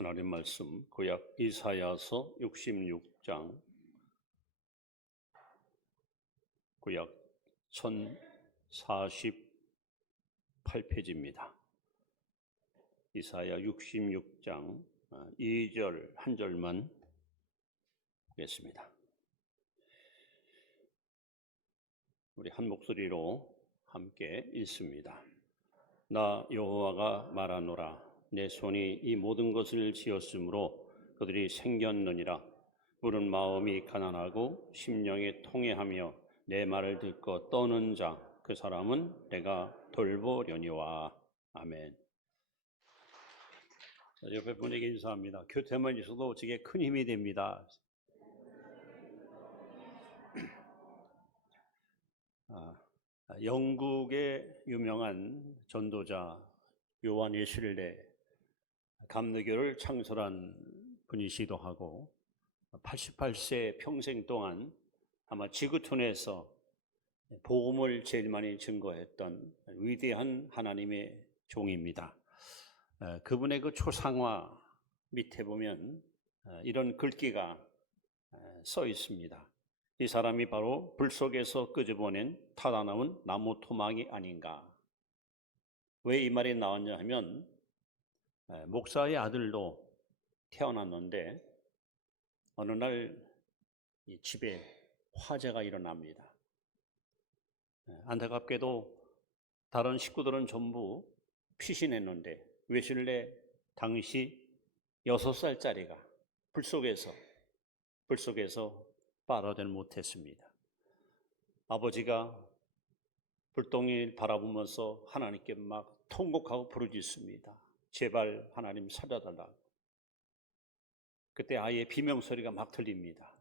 하나님 말씀 구약 이사야서 66장 구약 1048페이지입니다. 이사야 66장 2절 한 절만 보겠습니다. 우리 한 목소리로 함께 읽습니다. 나 여호와가 말하노라. 내 손이 이 모든 것을 지었으므로 그들이 생겼느니라. 물은 마음이 가난하고 심령이 통해하며 내 말을 듣고 떠는 자 그 사람은 내가 돌보려니와. 아멘. 옆에 분에게 인사합니다. 교태만 있어도 저게 큰 힘이 됩니다. 영국의 유명한 전도자 요한 웨슬레 감리교를 창설한 분이시기도 하고 88세 평생 동안 아마 지구촌에서 복음을 제일 많이 증거했던 위대한 하나님의 종입니다. 그분의 그 초상화 밑에 보면 이런 글귀가 써 있습니다. 이 사람이 바로 불 속에서 끄집어낸 타다 나온 나무 토막이 아닌가. 왜 이 말이 나왔냐 하면 목사의 아들도 태어났는데 어느 날 이 집에 화재가 일어납니다. 안타깝게도 다른 식구들은 전부 피신했는데 웨슬레 당시 6살짜리가 불 속에서 빠르지 못했습니다. 아버지가 불덩이를 바라보면서 하나님께 막 통곡하고 부르짖습니다. 제발 하나님 살려달라고. 그때 아이의 비명소리가 막 들립니다.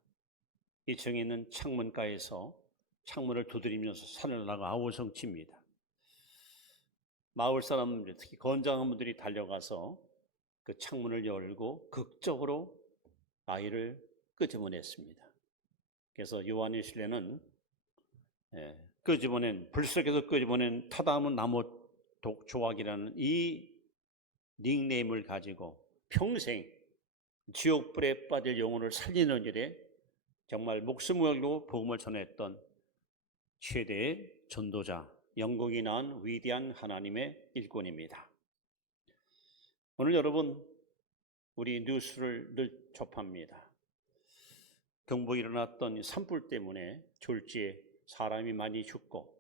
2층에 있는 창문가에서 창문을 두드리면서 살려달라고 아우성칩니다. 마을 사람들, 특히 건장한 분들이 달려가서 그 창문을 열고 극적으로 아이를 끄집어냈습니다. 그래서 요한 웨슬레는 불 속에서 끄집어낸 타다문 나무 조각이라는 이 닉네임을 가지고 평생 지옥불에 빠질 영혼을 살리는 일에 정말 목숨을 걸고 복음을 전했던 최대의 전도자, 영국이 낳은 위대한 하나님의 일꾼입니다. 오늘 여러분, 우리 뉴스를 늘 접합니다. 경북에 일어났던 산불 때문에 졸지에 사람이 많이 죽고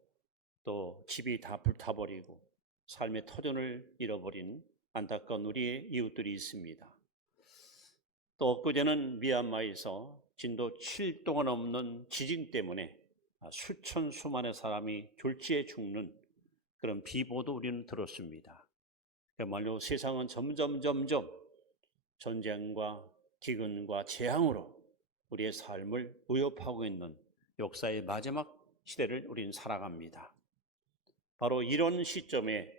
또 집이 다 불타버리고 삶의 터전을 잃어버린 안타까운 우리의 이웃들이 있습니다. 또 엊그제는 미얀마에서 진도 7도가 넘는 지진 때문에 수천 수만의 사람이 졸지에 죽는 그런 비보도 우리는 들었습니다. 그야말로 세상은 점점 전쟁과 기근과 재앙으로 우리의 삶을 위협하고 있는 역사의 마지막 시대를 우리는 살아갑니다. 바로 이런 시점에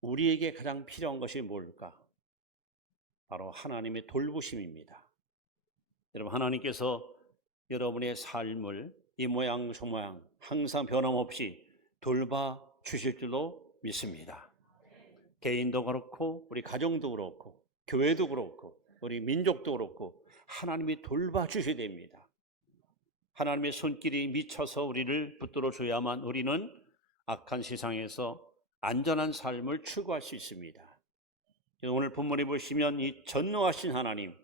우리에게 가장 필요한 것이 뭘까? 바로 하나님의 돌보심입니다. 여러분, 하나님께서 여러분의 삶을 이 모양 저 모양 항상 변함없이 돌봐 주실 줄로 믿습니다. 개인도 그렇고 우리 가정도 그렇고 교회도 그렇고 우리 민족도 그렇고 하나님이 돌봐 주셔야 됩니다. 하나님의 손길이 미쳐서 우리를 붙들어 줘야만 우리는 악한 세상에서 안전한 삶을 추구할 수 있습니다. 오늘 본문에 보시면 이 전능하신 하나님,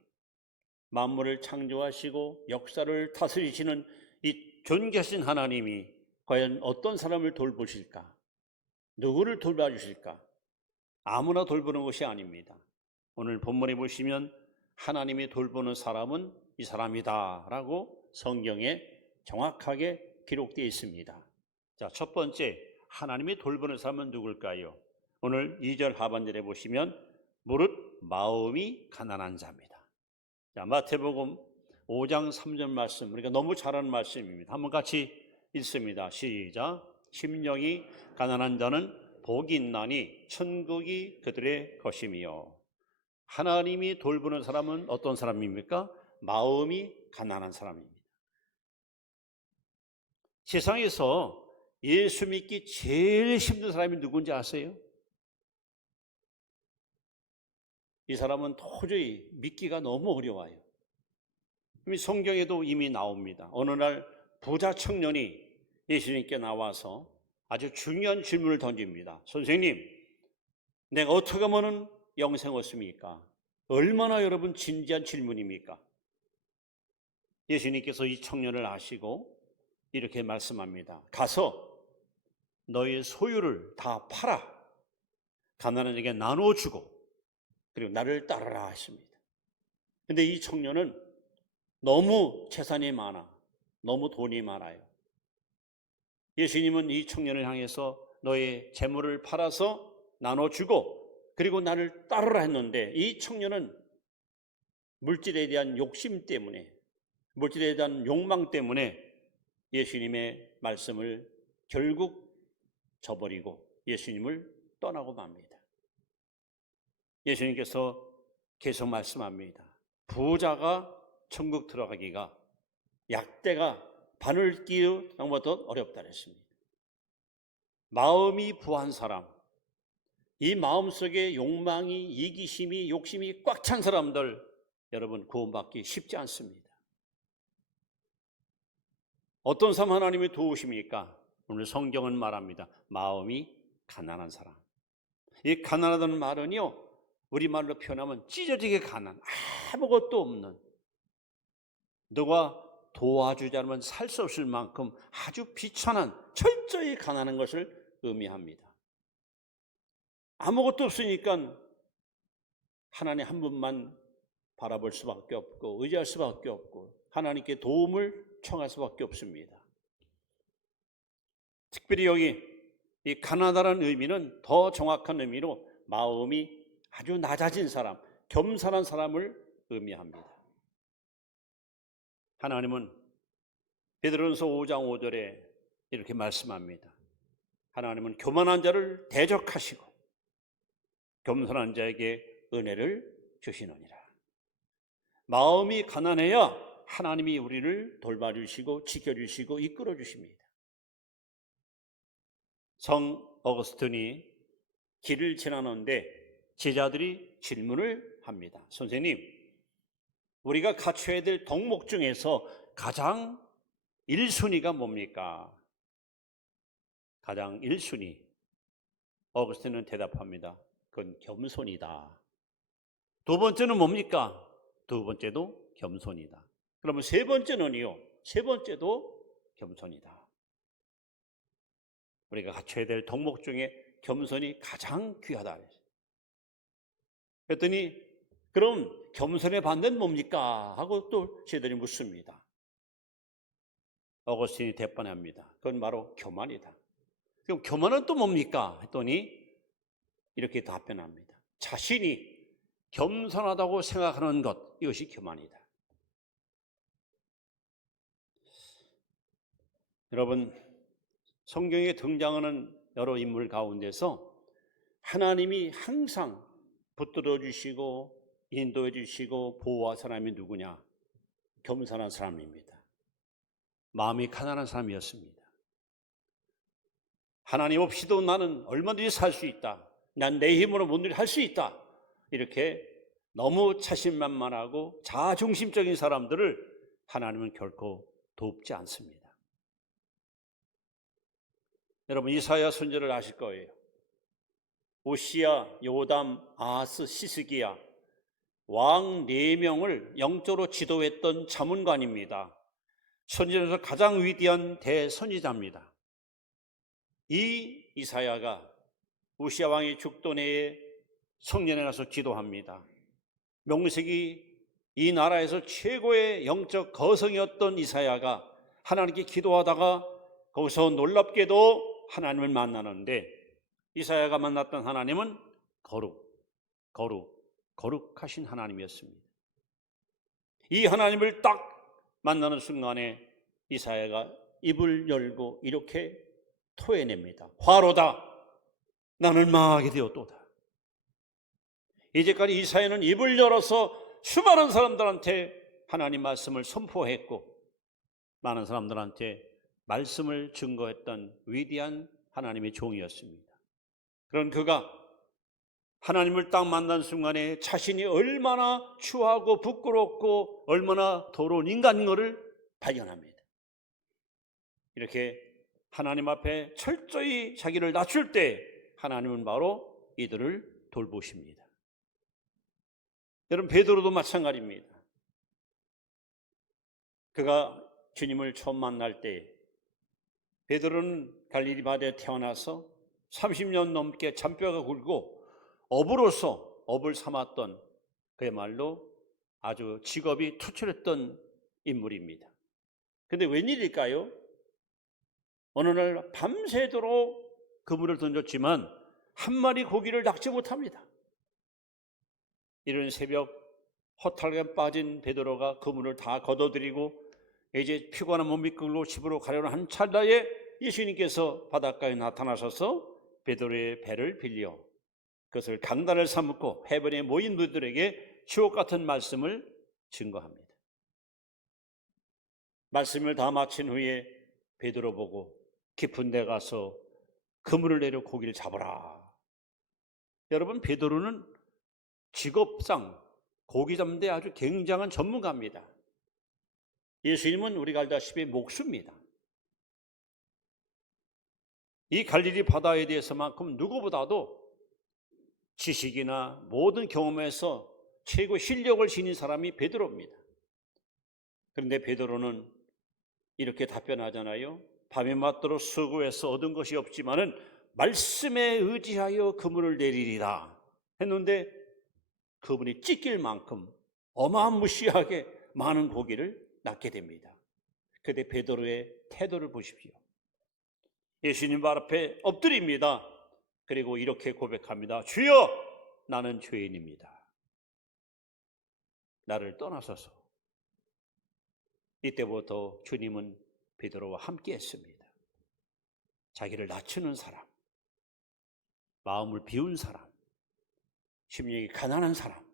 만물을 창조하시고 역사를 다스리시는 이 존귀하신 하나님이 과연 어떤 사람을 돌보실까? 누구를 돌봐주실까? 아무나 돌보는 것이 아닙니다. 오늘 본문에 보시면 하나님이 돌보는 사람은 이 사람이다 라고 성경에 정확하게 기록되어 있습니다. 자, 첫 번째, 하나님이 돌보는 사람은 누굴까요? 오늘 2절 하반절에 보시면 무릇 마음이 가난한 자입니다. 자, 마태복음 5장 3절 말씀, 우리가 너무 잘 아는 말씀입니다. 한번 같이 읽습니다. 시작. 심령이 가난한 자는 복이 있나니 천국이 그들의 것이며. 하나님이 돌보는 사람은 어떤 사람입니까? 마음이 가난한 사람입니다. 세상에서 예수 믿기 제일 힘든 사람이 누군지 아세요? 이 사람은 도저히 믿기가 너무 어려워요. 이미 성경에도 이미 나옵니다. 어느 날 부자 청년이 예수님께 나와서 아주 중요한 질문을 던집니다. 선생님, 내가 어떻게 하면 영생 얻습니까? 얼마나 여러분 진지한 질문입니까? 예수님께서 이 청년을 아시고 이렇게 말씀합니다. 가서 너의 소유를 다 팔아 가난한 자에게 나눠주고 그리고 나를 따르라 하십니다. 근데 이 청년은 너무 재산이 많아, 너무 돈이 많아요. 예수님은 이 청년을 향해서 너의 재물을 팔아서 나눠주고 그리고 나를 따르라 했는데, 이 청년은 물질에 대한 욕심 때문에, 물질에 대한 욕망 때문에 예수님의 말씀을 결국 저버리고 예수님을 떠나고 맙니다. 예수님께서 계속 말씀합니다. 부자가 천국 들어가기가 약대가 바늘 끼우는 것보다 어렵다 그랬습니다. 마음이 부한 사람, 이 마음속에 욕망이, 이기심이, 욕심이 꽉 찬 사람들, 여러분 구원받기 쉽지 않습니다. 어떤 사람 하나님이 도우십니까? 오늘 성경은 말합니다. 마음이 가난한 사람. 이 가난하다는 말은요, 우리말로 표현하면 찢어지게 가난, 아무것도 없는, 누가 도와주지 않으면 살 수 없을 만큼 아주 비천한, 철저히 가난한 것을 의미합니다. 아무것도 없으니까 하나님 한 분만 바라볼 수밖에 없고 의지할 수밖에 없고 하나님께 도움을 청할 수밖에 없습니다. 특별히 여기 이 가난하다는 의미는 더 정확한 의미로 마음이 아주 낮아진 사람, 겸손한 사람을 의미합니다. 하나님은 베드로전서 5장 5절에 이렇게 말씀합니다. 하나님은 교만한 자를 대적하시고 겸손한 자에게 은혜를 주시느니라. 마음이 가난해야 하나님이 우리를 돌봐주시고 지켜주시고 이끌어주십니다. 성 어거스틴이 길을 지나는데 제자들이 질문을 합니다. 선생님, 우리가 갖춰야 될 덕목 중에서 가장 1순위가 뭡니까? 가장 1순위. 어거스틴은 대답합니다. 그건 겸손이다. 두 번째는 뭡니까? 두 번째도 겸손이다. 그러면 세 번째는요? 세 번째도 겸손이다. 우리가 갖춰야 될 덕목 중에 겸손이 가장 귀하다. 그랬더니 그럼 겸손의 반대는 뭡니까? 하고 또 제자들이 묻습니다. 어거스틴이 대답합니다. 그건 바로 교만이다. 그럼 교만은 또 뭡니까? 했더니 이렇게 답변합니다. 자신이 겸손하다고 생각하는 것, 이것이 교만이다. 여러분, 성경에 등장하는 여러 인물 가운데서 하나님이 항상 붙들어 주시고 인도해 주시고 보호한 사람이 누구냐? 겸손한 사람입니다. 마음이 가난한 사람이었습니다. 하나님 없이도 나는 얼마든지 살 수 있다. 난 내 힘으로 뭔 일을 할 수 있다. 이렇게 너무 자신만만하고 자아중심적인 사람들을 하나님은 결코 돕지 않습니다. 여러분, 이사야 선지자를 아실 거예요. 오시야, 요담, 아하스, 시스기야 왕 4명을 영적으로 지도했던 자문관입니다. 선지자에서 가장 위대한 대선지자입니다. 이 이사야가 우시야 왕이 죽던 해에 성전에 가서 기도합니다. 명색이 이 나라에서 최고의 영적 거성이었던 이사야가 하나님께 기도하다가 거기서 놀랍게도 하나님을 만나는데, 이사야가 만났던 하나님은 거룩하신 하나님이었습니다. 이 하나님을 딱 만나는 순간에 이사야가 입을 열고 이렇게 토해냅니다. 화로다, 나는 망하게 되었도다. 이제까지 이사야는 입을 열어서 수많은 사람들한테 하나님 말씀을 선포했고 많은 사람들한테 말씀을 증거했던 위대한 하나님의 종이었습니다. 그런 그가 하나님을 딱 만난 순간에 자신이 얼마나 추하고 부끄럽고 얼마나 더러운 인간인 것을 발견합니다. 이렇게 하나님 앞에 철저히 자기를 낮출 때 하나님은 바로 이들을 돌보십니다. 여러분, 베드로도 마찬가지입니다. 그가 주님을 처음 만날 때 베드로는 갈릴리 바다에 태어나서 30년 넘게 잔뼈가 굵고 어부로서 업을 삼았던 그야말로 아주 직업이 투철했던 인물입니다. 그런데 웬일일까요? 어느 날 밤새도록 그물을 던졌지만 한 마리 고기를 낚지 못합니다. 이런 새벽 허탈하게 빠진 베드로가 그물을 다 걷어들이고 이제 피곤한 몸이 끌고 집으로 가려는 한 찰나에 예수님께서 바닷가에 나타나셔서 베드로의 배를 빌려 그것을 강단을 삼고 해변에 모인 분들에게 주옥 같은 말씀을 증거합니다. 말씀을 다 마친 후에 베드로 보고 깊은 데 가서 그물을 내려 고기를 잡아라. 여러분, 베드로는 직업상 고기 잡는 데 아주 굉장한 전문가입니다. 예수님은 우리가 알다시피 목수입니다. 이 갈릴리 바다에 대해서만큼 누구보다도 지식이나 모든 경험에서 최고 실력을 지닌 사람이 베드로입니다. 그런데 베드로는 이렇게 답변하잖아요. 밤이 맞도록 수고해서 얻은 것이 없지만은 말씀에 의지하여 그물을 내리리라 했는데 그분이 찢길 만큼 어마무시하게 많은 고기를 낚게 됩니다. 그때 베드로의 태도를 보십시오. 예수님 발 앞에 엎드립니다. 그리고 이렇게 고백합니다. 주여, 나는 죄인입니다. 나를 떠나소서. 이때부터 주님은 베드로와 함께 했습니다. 자기를 낮추는 사람, 마음을 비운 사람, 심령이 가난한 사람.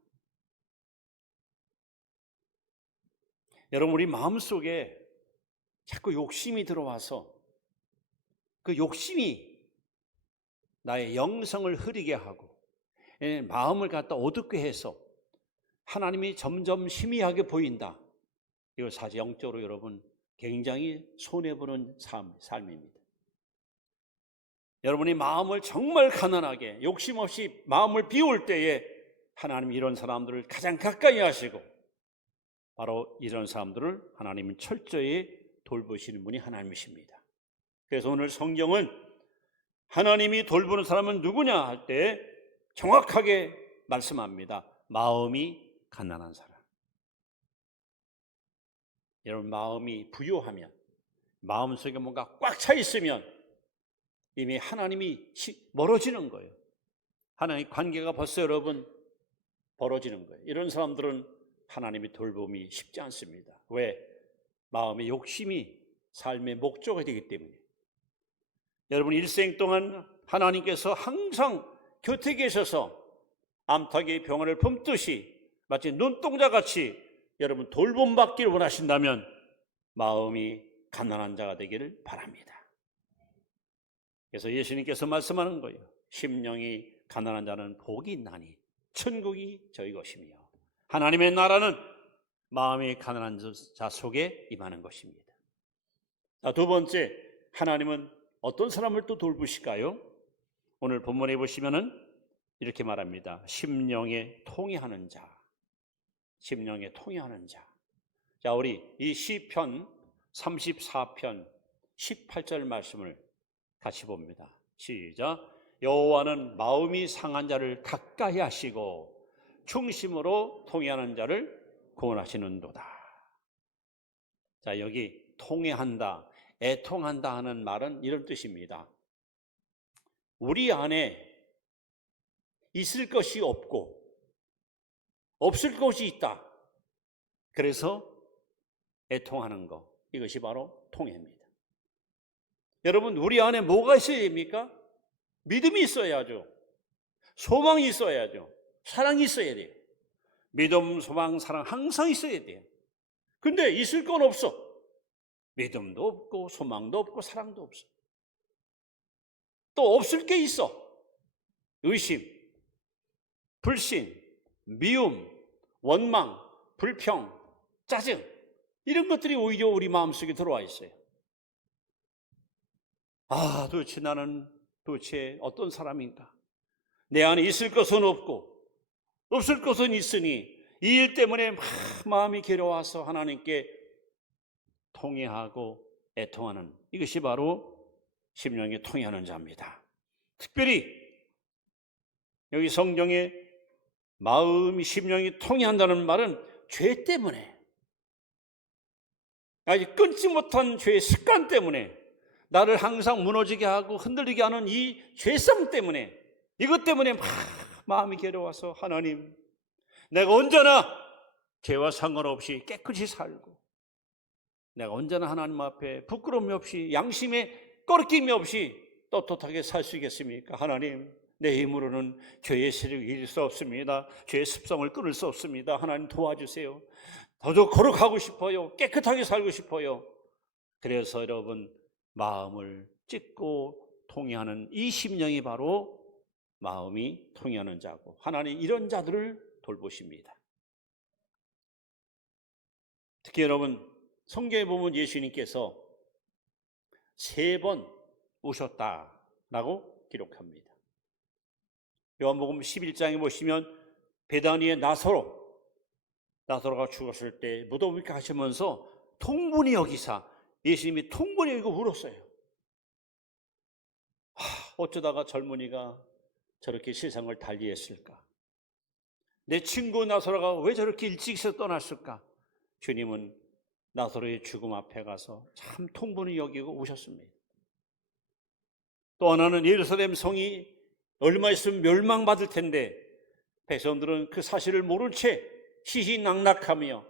여러분, 우리 마음속에 자꾸 욕심이 들어와서 그 욕심이 나의 영성을 흐리게 하고 마음을 갖다 어둡게 해서 하나님이 점점 희미하게 보인다. 이거 사실 영적으로 여러분 굉장히 손해보는 삶입니다. 여러분이 마음을 정말 가난하게 욕심 없이 마음을 비울 때에 하나님이 이런 사람들을 가장 가까이 하시고 바로 이런 사람들을 하나님은 철저히 돌보시는 분이 하나님이십니다. 그래서 오늘 성경은 하나님이 돌보는 사람은 누구냐 할 때 정확하게 말씀합니다. 마음이 가난한 사람. 여러분, 마음이 부유하면, 마음속에 뭔가 꽉 차 있으면 이미 하나님이 멀어지는 거예요. 하나님 관계가 벌써 여러분 벌어지는 거예요. 이런 사람들은 하나님의 돌봄이 쉽지 않습니다. 왜? 마음의 욕심이 삶의 목적이 되기 때문에. 여러분, 일생 동안 하나님께서 항상 곁에 계셔서 암탉이 병원을 품듯이 마치 눈동자같이 여러분 돌봄받기를 원하신다면 마음이 가난한 자가 되기를 바랍니다. 그래서 예수님께서 말씀하는 거예요. 심령이 가난한 자는 복이 있나니 천국이 저희 것이며 하나님의 나라는 마음이 가난한 자 속에 임하는 것입니다. 자, 두 번째, 하나님은 어떤 사람을 또 돌보실까요? 오늘 본문에 보시면은 이렇게 말합니다. 심령에 통회하는 자. 심령에 통회하는 자. 자, 우리 이 시편 34편 18절 말씀을 같이 봅니다. 시작. 여호와는 마음이 상한 자를 가까이 하시고 중심으로 통회하는 자를 구원하시는도다. 자, 여기 통회한다, 애통한다 하는 말은 이런 뜻입니다. 우리 안에 있을 것이 없고 없을 것이 있다. 그래서 애통하는 거, 이것이 바로 통회입니다. 여러분, 우리 안에 뭐가 있어야 됩니까? 믿음이 있어야죠. 소망이 있어야죠. 사랑이 있어야 돼요. 믿음, 소망, 사랑 항상 있어야 돼요. 근데 있을 건 없어. 믿음도 없고 소망도 없고 사랑도 없어. 또 없을 게 있어. 의심. 불신, 미움, 원망, 불평, 짜증, 이런 것들이 오히려 우리 마음속에 들어와 있어요. 도대체 나는 어떤 사람인가? 내 안에 있을 것은 없고 없을 것은 있으니 이 일 때문에 마음이 괴로워서 하나님께 통회하고 애통하는, 이것이 바로 심령이 통회하는 자입니다. 특별히 여기 성경에 마음이 심령이 통회한다는 말은 죄 때문에, 아직 끊지 못한 죄의 습관 때문에, 나를 항상 무너지게 하고 흔들리게 하는 이 죄성 때문에, 이것 때문에 마음이 괴로워서 하나님, 내가 언제나 죄와 상관없이 깨끗이 살고, 내가 언제나 하나님 앞에 부끄러움이 없이, 양심에 꺼리낌이 없이 떳떳하게 살 수 있겠습니까? 하나님, 내 힘으로는 죄의 세력을 이길 수 없습니다. 죄의 습성을 끊을 수 없습니다. 하나님 도와주세요. 더더욱 거룩하고 싶어요. 깨끗하게 살고 싶어요. 그래서 여러분, 마음을 찢고 통회하는 이 심령이 바로 마음이 통회하는 자고, 하나님 이런 자들을 돌보십니다. 특히 여러분, 성경에 보면 예수님께서 3번 우셨다라고 기록합니다. 요한복음 11장에 보시면 베다니의 나사로가 죽었을 때 무덤 위에 가시면서 통분히 여기사 예수님이 통분히 여기고 울었어요. 어쩌다가 젊은이가 저렇게 세상을 달리했을까? 내 친구 나사로가 왜 저렇게 일찍 떠났을까? 주님은 나사로의 죽음 앞에 가서 참 통분히 여기고 우셨습니다. 또 하나는 예루살렘 성이 얼마 있으면 멸망받을 텐데 백성들은 그 사실을 모른 채 희희낙낙하며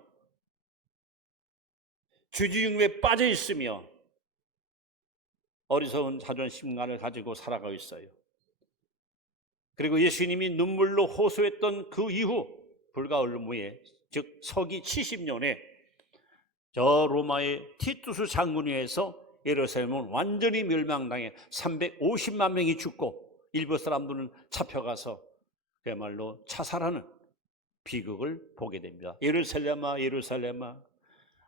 주지육에 빠져 있으며 어리석은 자존심만을 가지고 살아가고 있어요. 그리고 예수님이 눈물로 호소했던 그 이후 불과 얼마 후에, 즉 서기 70년에 저 로마의 티투스 장군에 의해서 예루살렘은 완전히 멸망당해 350만 명이 죽고 일부 사람들은 잡혀가서 그야말로 자살하는 비극을 보게 됩니다. 예루살렘아 예루살렘아,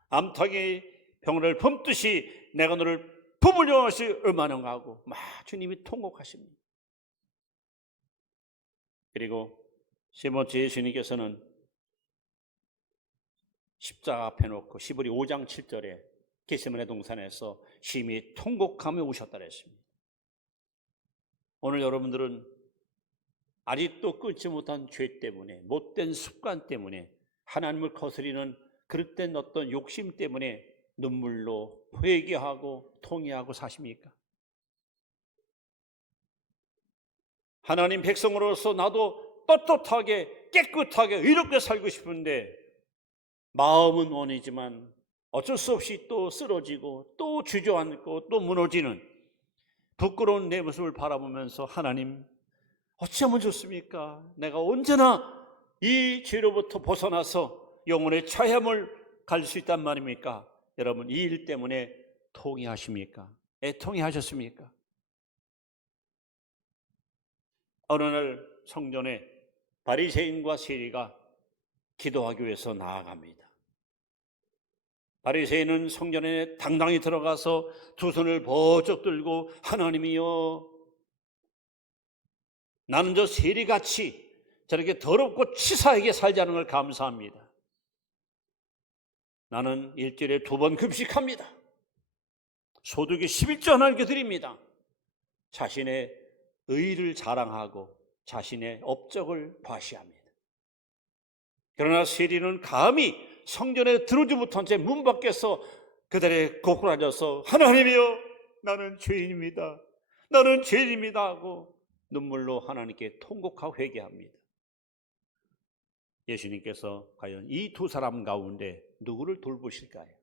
암탉이 병을 품듯이 내가 너를 품으려 하시 얼마나 하고 막 주님이 통곡하십니다. 그리고 세 번째, 예수님께서는 십자가 앞에 놓고 시브리 5장 7절에 겟세마네 동산에서 심히 통곡하며 우셨다 그랬습니다. 오늘 여러분들은 아직도 끊지 못한 죄 때문에, 못된 습관 때문에, 하나님을 거스리는 그릇된 어떤 욕심 때문에 눈물로 회개하고 통회하고 사십니까? 하나님 백성으로서 나도 떳떳하게 깨끗하게 의롭게 살고 싶은데 마음은 원이지만 어쩔 수 없이 또 쓰러지고 또 주저앉고 또 무너지는 부끄러운 내 모습을 바라보면서 하나님, 어찌하면 좋습니까? 내가 언제나 이 죄로부터 벗어나서 영혼의 차함을 갈 수 있단 말입니까? 여러분, 이 일 때문에 통회하십니까? 애통해하셨습니까? 어느 날 성전에 바리새인과 세리가 기도하기 위해서 나아갑니다. 바리새인은 성전에 당당히 들어가서 두 손을 번쩍 들고 하나님이여, 나는 저 세리같이 저렇게 더럽고 치사하게 살지 않은 걸 감사합니다. 나는 일주일에 2번 금식합니다. 소득의 11조 하나님께 드립니다. 자신의 의를 자랑하고 자신의 업적을 과시합니다. 그러나 세리는 감히 성전에 들어오지 못한 채 문 밖에서 그들의 고꾸라져서 하나님이여, 나는 죄인입니다. 나는 죄인입니다 하고 눈물로 하나님께 통곡하고 회개합니다. 예수님께서 과연 이 두 사람 가운데 누구를 돌보실까요?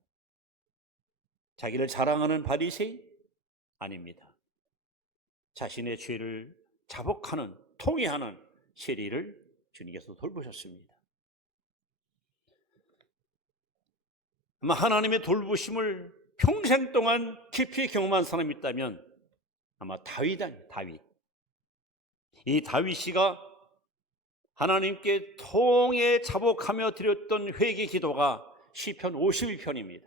자기를 자랑하는 바리새인? 아닙니다. 자신의 죄를 자복하는, 통회하는 세리를 주님께서 돌보셨습니다. 아마 하나님의 돌보심을 평생 동안 깊이 경험한 사람이 있다면 아마 다윗. 이 다윗이가 하나님께 통에 자복하며 드렸던 회개 기도가 시편 51편입니다.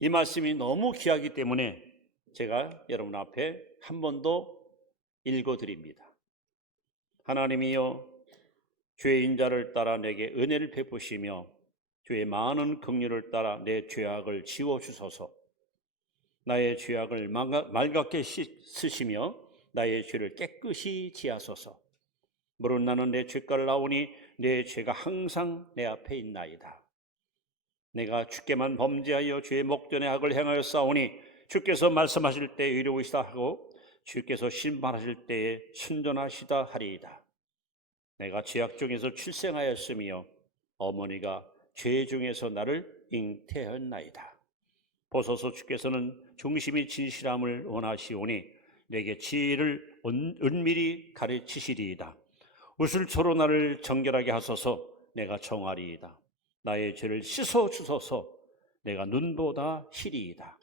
이 말씀이 너무 귀하기 때문에 제가 여러분 앞에 한 번 더 읽어드립니다. 하나님이여, 주의 인자를 따라 내게 은혜를 베푸시며 주의 많은 긍휼을 따라 내 죄악을 지워주소서. 나의 죄악을 맑게 씻으시며 나의 죄를 깨끗이 지하소서. 물은 나는 내 죄가를 나오니 내 죄가 항상 내 앞에 있나이다. 내가 주께만 범죄하여 주의 목전에 악을 행하여 싸우니 주께서 말씀하실 때 의로우시다 하고 주께서 심판하실 때에 순전하시다 하리이다. 내가 죄악 중에서 출생하였으며 어머니가 죄 중에서 나를 잉태하였나이다. 보소서, 주께서는 중심이 진실함을 원하시오니 내게 지혜를 은밀히 가르치시리이다. 우슬초로 나를 정결하게 하소서. 내가 정하리이다. 나의 죄를 씻어 주소서. 내가 눈보다 희리이다.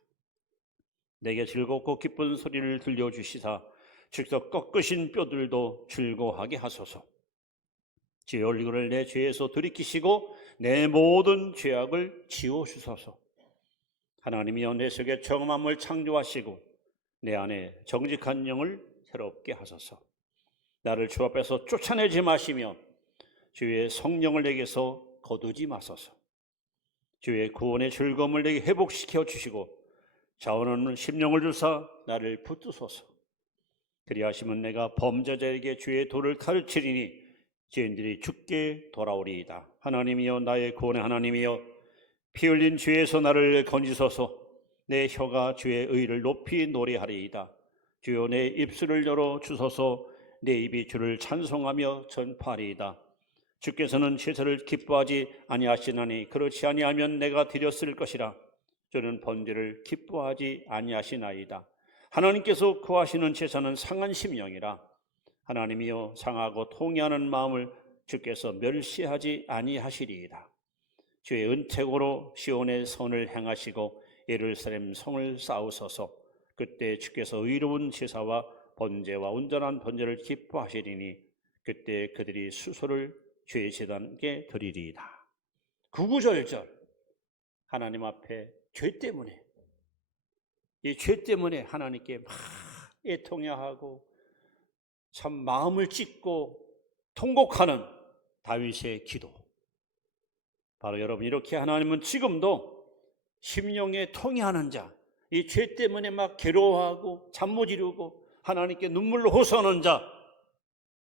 내게 즐겁고 기쁜 소리를 들려주시사 직접 꺾으신 뼈들도 즐거워하게 하소서. 주의 얼굴을 내 죄에서 들이키시고 내 모든 죄악을 지워주소서. 하나님이여, 내 속에 정함을 창조하시고 내 안에 정직한 영을 새롭게 하소서. 나를 주 앞에서 쫓아내지 마시며 주의 성령을 내게서 거두지 마소서. 주의 구원의 즐거움을 내게 회복시켜 주시고 자원 없는 심령을 주사 나를 붙드소서. 그리하시면 내가 범죄자에게 주의 도를 가르치리니 죄인들이 죽게 돌아오리이다. 하나님이여, 나의 구원의 하나님이여, 피 흘린 죄에서 나를 건지소서. 내 혀가 주의 의를 높이 노래하리이다. 주여, 내 입술을 열어 주소서. 내 입이 주를 찬송하며 전파하리이다. 주께서는 제사를 기뻐하지 아니하시나니 그렇지 아니하면 내가 드렸을 것이라. 주는 번제를 기뻐하지 아니하시나이다. 하나님께서 구하시는 제사는 상한 심령이라. 하나님이여, 상하고 통회하는 마음을 주께서 멸시하지 아니하시리이다. 주의 은택으로 시온의 선을 행하시고 예루살렘 성을 쌓으소서. 그때 주께서 의로운 제사와 번제와 온전한 번제를 기뻐하시리니 그때 그들이 수소를 주의 제단께 드리리이다. 구구절절 하나님 앞에 죄 때문에, 이 죄 때문에 하나님께 막 애통해하고 참 마음을 찢고 통곡하는 다윗의 기도. 바로 여러분, 이렇게 하나님은 지금도 심령에 통해하는 자, 이 죄 때문에 막 괴로워하고 잠 못 이루고 하나님께 눈물로 호소하는 자,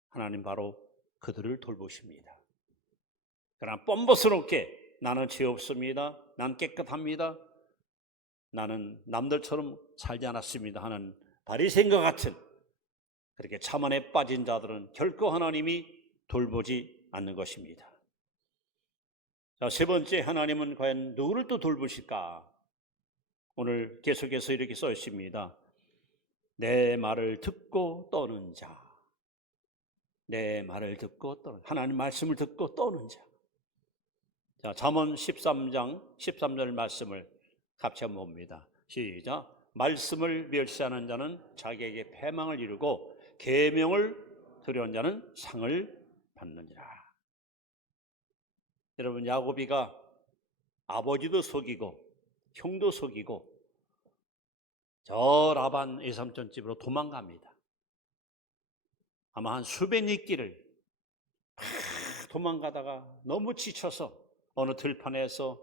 하나님 바로 그들을 돌보십니다. 그러나 뻔뻔스럽게 나는 죄 없습니다, 난 깨끗합니다, 나는 남들처럼 살지 않았습니다 하는 바리새인과 같은 그렇게 자만에 빠진 자들은 결코 하나님이 돌보지 않는 것입니다. 자, 세 번째, 하나님은 과연 누구를 또 돌보실까? 오늘 계속해서 이렇게 써 있습니다. 내 말을 듣고 떠는 자. 내 말을 듣고 떠는, 하나님 말씀을 듣고 떠는 자. 자, 잠언 13장 13절 말씀을 같이 한번 봅니다. 시작. 말씀을 멸시하는 자는 자기에게 패망을 이루고 계명을 두려운 자는 상을 받느니라. 여러분, 야고비가 아버지도 속이고 형도 속이고 저 라반 외삼촌 집으로 도망갑니다. 아마 한 수백 리길을 도망가다가 너무 지쳐서 어느 들판에서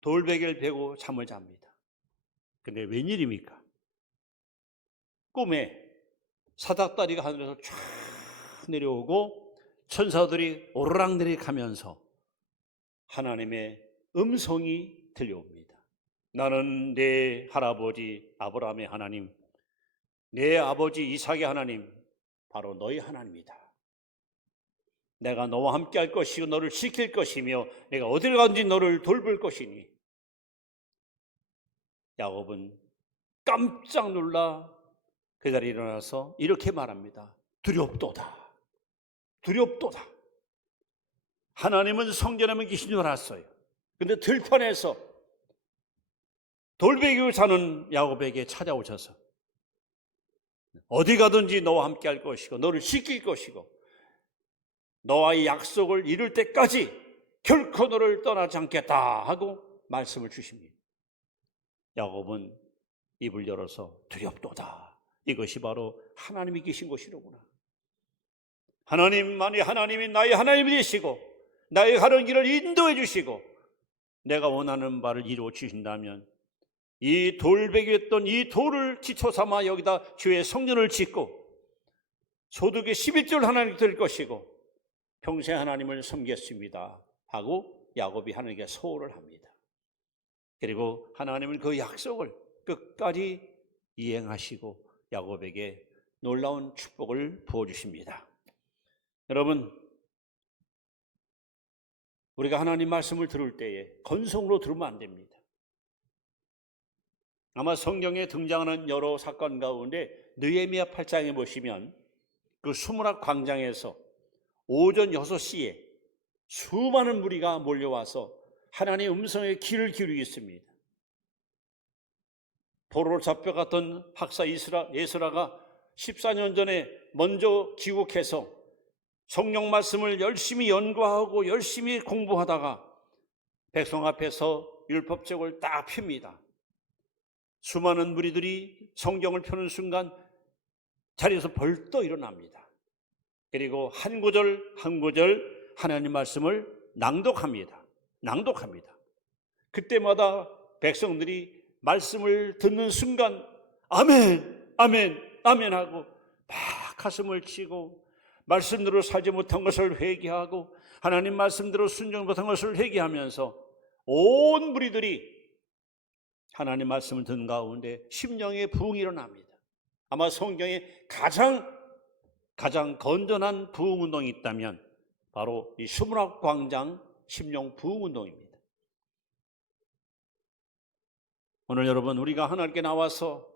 돌베개를 베고 잠을 잡니다. 근데 웬일입니까? 꿈에 사닥다리가 하늘에서 쫙 내려오고 천사들이 오르락 내리가면서 하나님의 음성이 들려옵니다. 나는 내 할아버지 아브라함의 하나님, 내 아버지 이삭의 하나님, 바로 너희 하나님이다. 내가 너와 함께 할 것이고 너를 지킬 것이며 내가 어디를 가든지 너를 돌볼 것이니. 야곱은 깜짝 놀라 그 자리에 일어나서 이렇게 말합니다. 두렵도다. 두렵도다. 하나님은 성전에만 계신 줄 알았어요. 근데 들판에서 돌베개를 사는 야곱에게 찾아오셔서 어디 가든지 너와 함께 할 것이고 너를 지킬 것이고 너와의 약속을 이룰 때까지 결코 너를 떠나지 않겠다 하고 말씀을 주십니다. 야곱은 입을 열어서 두렵도다. 이것이 바로 하나님이 계신 것이로구나. 하나님만이 하나님이 나의 하나님이 되시고 나의 가는 길을 인도해 주시고 내가 원하는 바를 이루어 주신다면 이 돌베개였던 이 돌을 기초 삼아 여기다 주의 성전을 짓고 소득의 11조를 하나님께 드릴 것이고 평생 하나님을 섬겼습니다 하고 야곱이 하나님께 소원을 합니다. 그리고 하나님은 그 약속을 끝까지 이행하시고 야곱에게 놀라운 축복을 부어주십니다. 여러분, 우리가 하나님 말씀을 들을 때에 건성으로 들으면 안 됩니다. 아마 성경에 등장하는 여러 사건 가운데 느헤미야 8장에 보시면 그 수문학 광장에서 오전 6시에 수많은 무리가 몰려와서 하나님의 음성에 귀를 기울이고 있습니다. 포로로 잡혀갔던 박사 에스라가 14년 전에 먼저 귀국해서 성경 말씀을 열심히 연구하고 열심히 공부하다가 백성 앞에서 율법책을 딱 핍니다. 수많은 무리들이 성경을 펴는 순간 자리에서 벌떡 일어납니다. 그리고 한 구절 한 구절 하나님 말씀을 낭독합니다. 그때마다 백성들이 말씀을 듣는 순간 아멘, 아멘, 아멘 하고 막 가슴을 치고 말씀대로 살지 못한 것을 회개하고 하나님 말씀대로 순종 못한 것을 회개하면서 온 무리들이 하나님 말씀을 듣는 가운데 심령의 부흥이 일어납니다. 아마 성경에 가장 건전한 부흥운동이 있다면 바로 이 수문학 광장 심령 부흥운동입니다. 오늘 여러분, 우리가 하나님께 나와서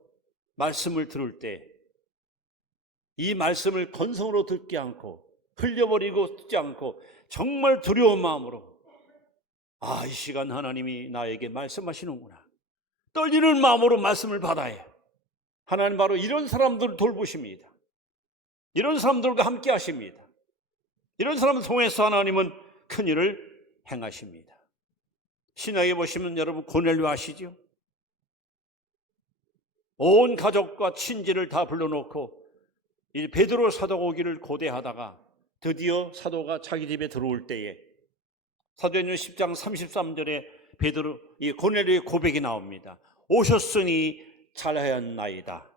말씀을 들을 때 이 말씀을 건성으로 듣지 않고 흘려버리고 듣지 않고 정말 두려운 마음으로 이 시간 하나님이 나에게 말씀하시는구나, 떨리는 마음으로 말씀을 받아야 해요. 하나님 바로 이런 사람들을 돌보십니다. 이런 사람들과 함께 하십니다. 이런 사람을 통해서 하나님은 큰일을 행하십니다. 신약에 보시면 여러분 고넬료 아시죠? 온 가족과 친지를 다 불러놓고 이 베드로 사도가 오기를 고대하다가 드디어 사도가 자기 집에 들어올 때에 사도행전 10장 33절에 베드로 이 고넬료의 고백이 나옵니다. 오셨으니 잘하였나이다.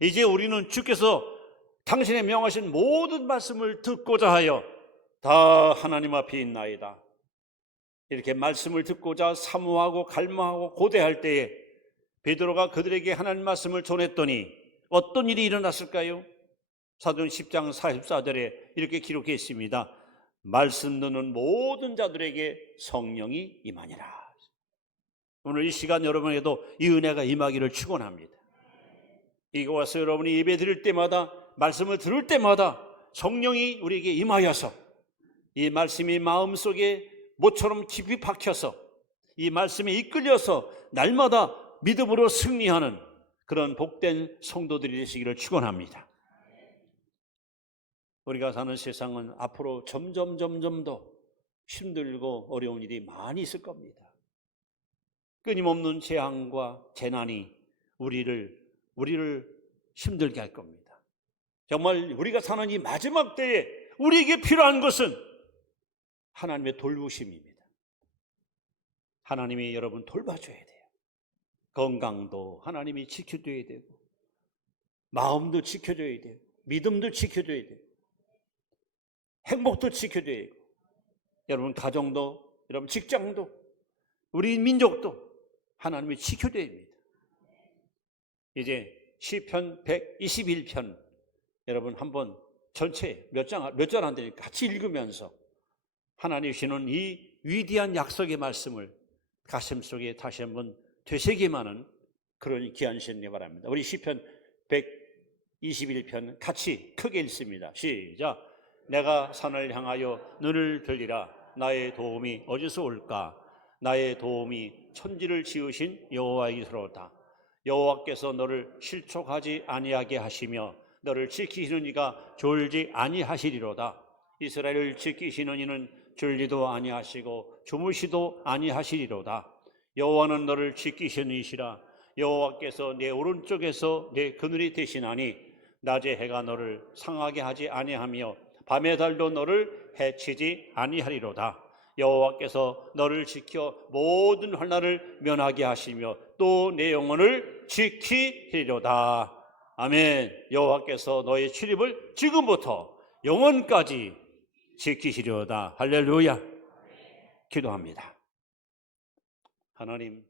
이제 우리는 주께서 당신의 명하신 모든 말씀을 듣고자 하여 다 하나님 앞에 있나이다. 이렇게 말씀을 듣고자 사모하고 갈망하고 고대할 때에 베드로가 그들에게 하나님 말씀을 전했더니 어떤 일이 일어났을까요? 사도행전 10장 44절에 이렇게 기록해 있습니다. 말씀 듣는 모든 자들에게 성령이 임하니라. 오늘 이 시간 여러분에게도 이 은혜가 임하기를 축원합니다. 이거 와서 여러분이 예배 드릴 때마다 말씀을 들을 때마다 성령이 우리에게 임하여서 이 말씀이 마음속에 모처럼 깊이 박혀서 이 말씀에 이끌려서 날마다 믿음으로 승리하는 그런 복된 성도들이 되시기를 축원합니다. 우리가 사는 세상은 앞으로 점점 더 힘들고 어려운 일이 많이 있을 겁니다. 끊임없는 재앙과 재난이 우리를 힘들게 할 겁니다. 정말 우리가 사는 이 마지막 때에 우리에게 필요한 것은 하나님의 돌보심입니다. 하나님이 여러분 돌봐줘야 돼요. 건강도 하나님이 지켜줘야 되고 마음도 지켜줘야 돼요. 믿음도 지켜줘야 돼요. 행복도 지켜줘야 되고 여러분 가정도, 여러분 직장도, 우리 민족도 하나님이 지켜줘야 됩니다. 이제 시편 121편 여러분 한번 전체 몇 장 안 되니까 같이 읽으면서 하나님 주시는 이 위대한 약속의 말씀을 가슴속에 다시 한번 되새김하는 그런 귀한 시간이 바랍니다. 우리 시편 121편 같이 크게 읽습니다. 시작. 내가 산을 향하여 눈을 들리라. 나의 도움이 어디서 올까? 나의 도움이 천지를 지으신 여호와이로다. 여호와께서 너를 실족하지 아니하게 하시며 너를 지키시는 이가 졸지 아니하시리로다. 이스라엘을 지키시는 이는 줄리도 아니하시고 주무시도 아니하시리로다. 여호와는 너를 지키시는 이시라. 여호와께서 내 오른쪽에서 내 그늘이 되시나니 낮에 해가 너를 상하게 하지 아니하며 밤의 달도 너를 해치지 아니하리로다. 여호와께서 너를 지켜 모든 환난을 면하게 하시며 또 내 영혼을 지키리로다. 아멘. 여호와께서 너의 출입을 지금부터 영원까지 지키시리로다. 할렐루야. 기도합니다. 하나님,